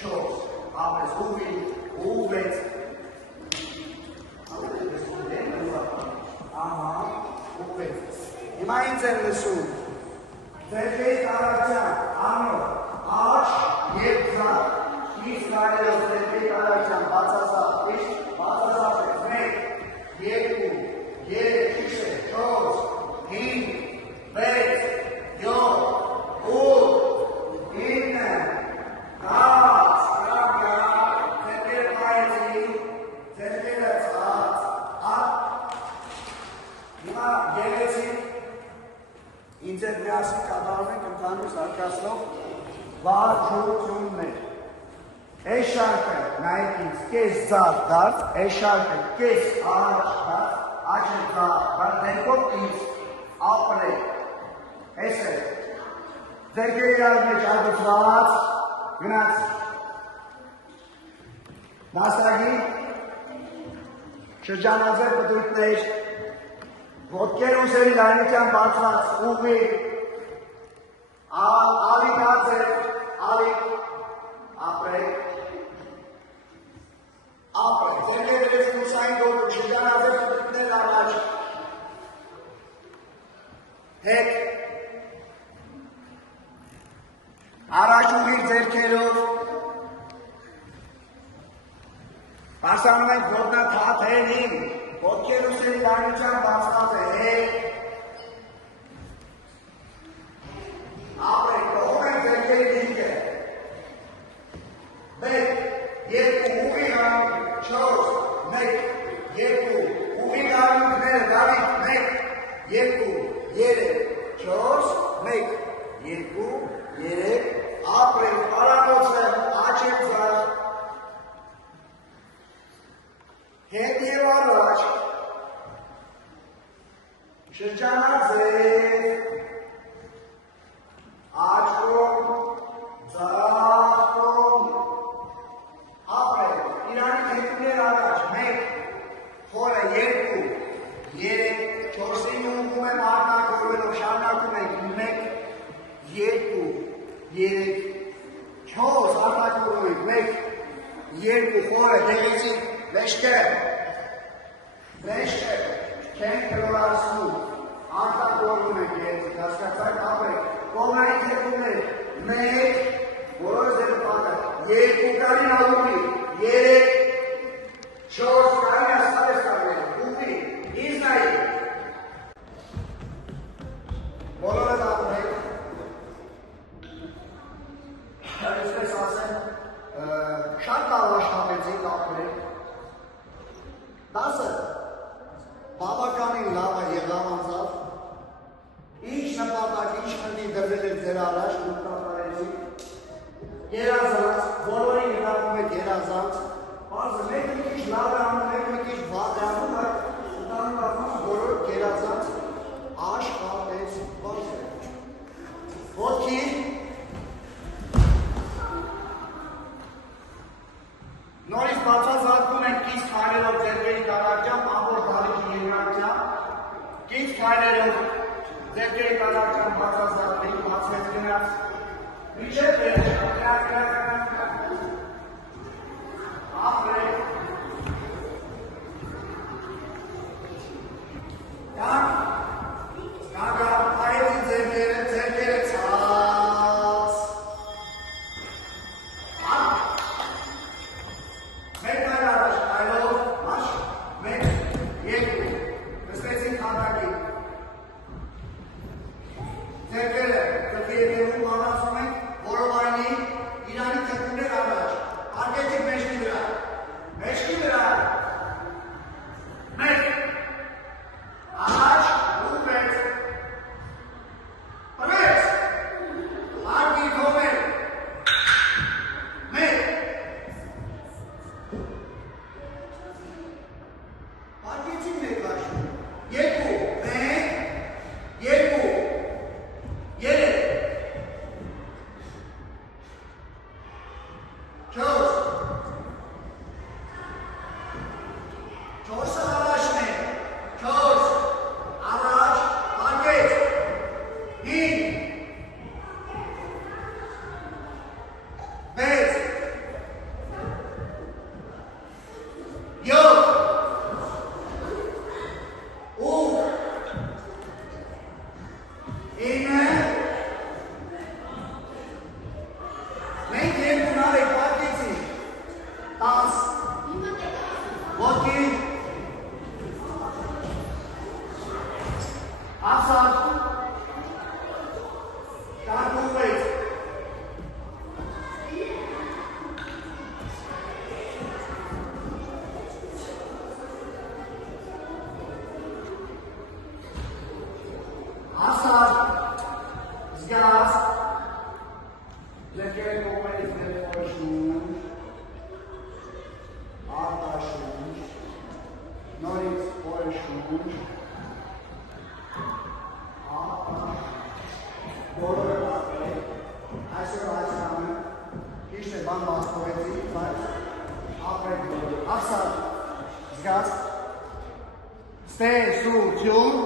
4, ապրես ուղի, ու 6, հիմա ինձ են լսում, ձերքերի տարակցյան, անոր, աչ և զատ, իսկ կարելով ձերքերի տարակցյան բացասապ, իսկ բացասապ է 1, 2, 3, 4, 5, 6, 7, 8, 9, ինձ էր միասին կատարում ենք ընդհանուր զարգացնող վարժություններ։ Այս շարքը նայեք ինձ կես ձախ դարձ, այս շարքը կես առաջ դարձ, աչը ձախ դարձ, դերքով ինձ ապրեք։ Այս է, ձերքերի իրար մեջ ագուցված, գնաց։ Նաստագի, շրջանաձև պտույտներ, ոտքեր ուսերի լայնության բարձրած, ուղի, ալիք արձեր, ալիք, ապրեք, ձերքեր դրեց կուսային գոտու, շրջանաձև պտույտներ առաջ, հետ, առաջ ուղիր ձերքերով, պարսանում ենք որդնաթաթ հենին, ոտքեր ուսերի լայնության բարձրած է, հետ, ապրեք, կողում ենք ձերքերի դիրքը, 1, 2, ուղի համ, 4, 1, 2, ուղի գարունքները, դավիթ, 1, 2, 3, 4, 1, 2, 3, ապրեք, պարանոցը, աչեք ձար, հետ և առաջ, շրջանաձև, աչկում, ձախում, ապրեք, իրանի հետուներ առաջ, 1, խորը 2, 3, 4-ին ունգում եմ արտակորվելով, շարնակում ենք 1, 2, 3, 4 արտակորվում ենք, 1, 2 խորը դեղեցին, վեշկը, չենք կլորացնում, արտակորվում ենք երեցիկ, հասկացակ ապրեք, կողմային հետուներ, 1, որոս դեպ պատը, 2 կարին ալուպի, 3, 4 կարին ասկարես կարվել, ուպի, ինձ նայի, բոլորդ ապրեք, այսպես ասեմ, շատ լավ աշխատեցիք ապրեք, 10 բավականին լավը և լավ անձավ, ինչ նպատակ, ինչ խնդիր դրվել էր ձեր առաջ, դուք կատարեցիք, երազանց, բոլորին հրապում եք երազանց, բարձր մեկ մի քիչ լավ է անում, մեկ մի քիչ վատ է անում, բայց ընդհանուր առմամբ բոլոր երազանց աշխատեցիք, բարձր։ Ոտքի նորից բացազատվում ենք կից քայլերով ձերքերի տարակցությամբ, ամբողջ դահլիճի երկարությամբ, կից քայլերով ձերքերի տարակցությամբ բացազատվենք, բացվեց գնաց, մինչև վերջ, ապրեք, կանգ, այդի ձերքերը ցած, մեկ այլ առաջ այլով, մաշ, 1, 2, նստեցին քանդակի, ձերքերը կրկի եվերում անասում ենք, որով այնի իրանի բան բացկովեցի, բայց ապրեք ասալ, զգաց, ստեսություն,